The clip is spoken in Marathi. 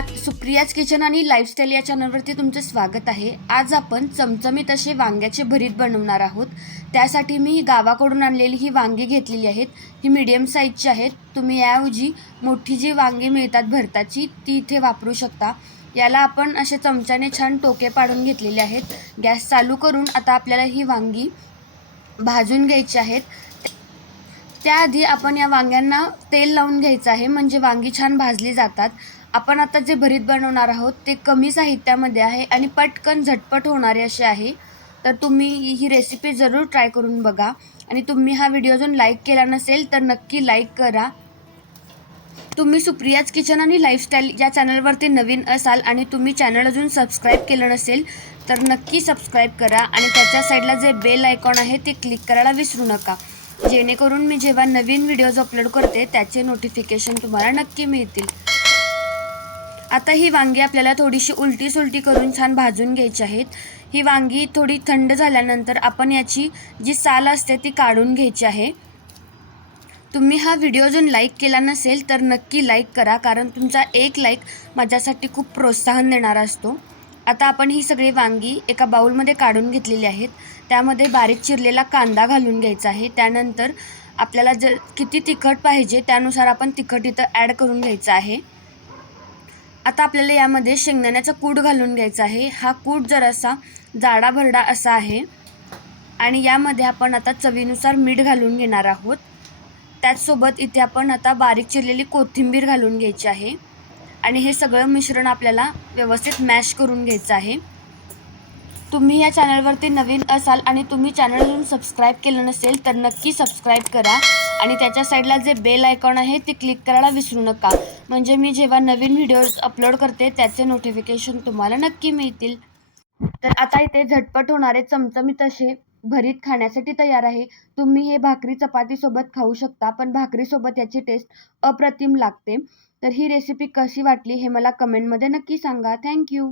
सुप्रियाज किचन आणि लाईफस्टाईल या चॅनलवरती तुमचं स्वागत आहे. आज आपण चमचमीत असे वांग्याचे भरीत बनवणार आहोत. त्यासाठी मी गावाकडून आणलेली ही वांगी घेतलेली आहेत. ही मीडियम साईजची आहेत. तुम्ही याऐवजी मोठी जी वांगी मिळतात भरताची ती इथे वापरू शकता. याला आपण असे चमच्याने छान टोके पाडून घेतलेले आहेत. गॅस चालू करून आता आपल्याला ही वांगी भाजून घ्यायची आहेत. त्याआधी आपण या वांग्यांना तेल लावून घ्यायचं आहे. म्हणजे वांगी छान भाजली जातात. आपण आता जे भरीत बनवणार आहोत ते कमी साहित्यामध्ये आहे आणि पटकन झटपट होणारे असे आहे. तर तुम्ही ही रेसिपी जरूर ट्राय करून बघा. आणि तुम्ही हा व्हिडिओ अजून लाईक केला नसेल तर नक्की लाईक करा. तुम्ही सुप्रियाज किचन आणि लाईफस्टाईल या चॅनलवरती नवीन असाल आणि तुम्ही चॅनल अजून सबस्क्राईब केलं नसेल तर नक्की सबस्क्राईब करा. आणि त्याच्या साईडला जे बेल आयकॉन आहे ते क्लिक करायला विसरू नका. जेणेकरून मी जेव्हा नवीन व्हिडिओज अपलोड करते त्याचे नोटिफिकेशन तुम्हाला नक्की मिळतील. आता ही वांगी आपल्याला थोडीशी उलटी सुलटी करून छान भाजून घ्यायची आहेत. ही वांगी थोडी थंड झाल्यानंतर आपण याची जी साल असते ती काढून घ्यायची आहे. तुम्ही हा व्हिडिओ अजून लाईक केला नसेल तर नक्की लाईक करा कारण तुमचा एक लाईक माझ्यासाठी खूप प्रोत्साहन देणारा असतो. आता आपण ही सगळी वांगी एका बाऊलमध्ये काढून घेतलेली आहेत. त्यामध्ये बारीक चिरलेला कांदा घालून घ्यायचा आहे. त्यानंतर आपल्याला जर किती तिखट पाहिजे त्यानुसार आपण तिखट इथं ॲड करून घ्यायचं आहे. आता आपल्याला यामध्ये शेंगदाण्याचा कूट घालून घ्यायचा आहे. हा कूट जरासा जाडाभरडा असा आहे. आणि यामध्ये आपण आता चवीनुसार मीठ घालून घेणार आहोत. त्याचसोबत इथे आपण आता बारीक चिरलेली कोथिंबीर घालून घ्यायची आहे. आणि हे सगळं मिश्रण आपल्याला व्यवस्थित मॅश करून घ्यायचं आहे. तुम्ही या चॅनलवरती नवीन असाल आणि तुम्ही चॅनल अजून सबस्क्राईब केलं नसेल तर नक्की सबस्क्राईब करा. आणि त्याच्या साईडला जे बेल आयकॉन आहे ते क्लिक करायला विसरू नका. म्हणजे मी जेव्हा नवीन व्हिडिओज अपलोड करते त्याचे नोटिफिकेशन तुम्हाला नक्की मिळतील. तर आता इथे झटपट होणारे चमचमीत असे भरीत खाण्यासाठी तयार आहे. तुम्ही हे भाकरी चपातीसोबत खाऊ शकता पण भाकरीसोबत याची टेस्ट अप्रतिम लागते. तर ही रेसिपी कशी वाटली हे मला कमेंटमध्ये नक्की सांगा. थँक्यू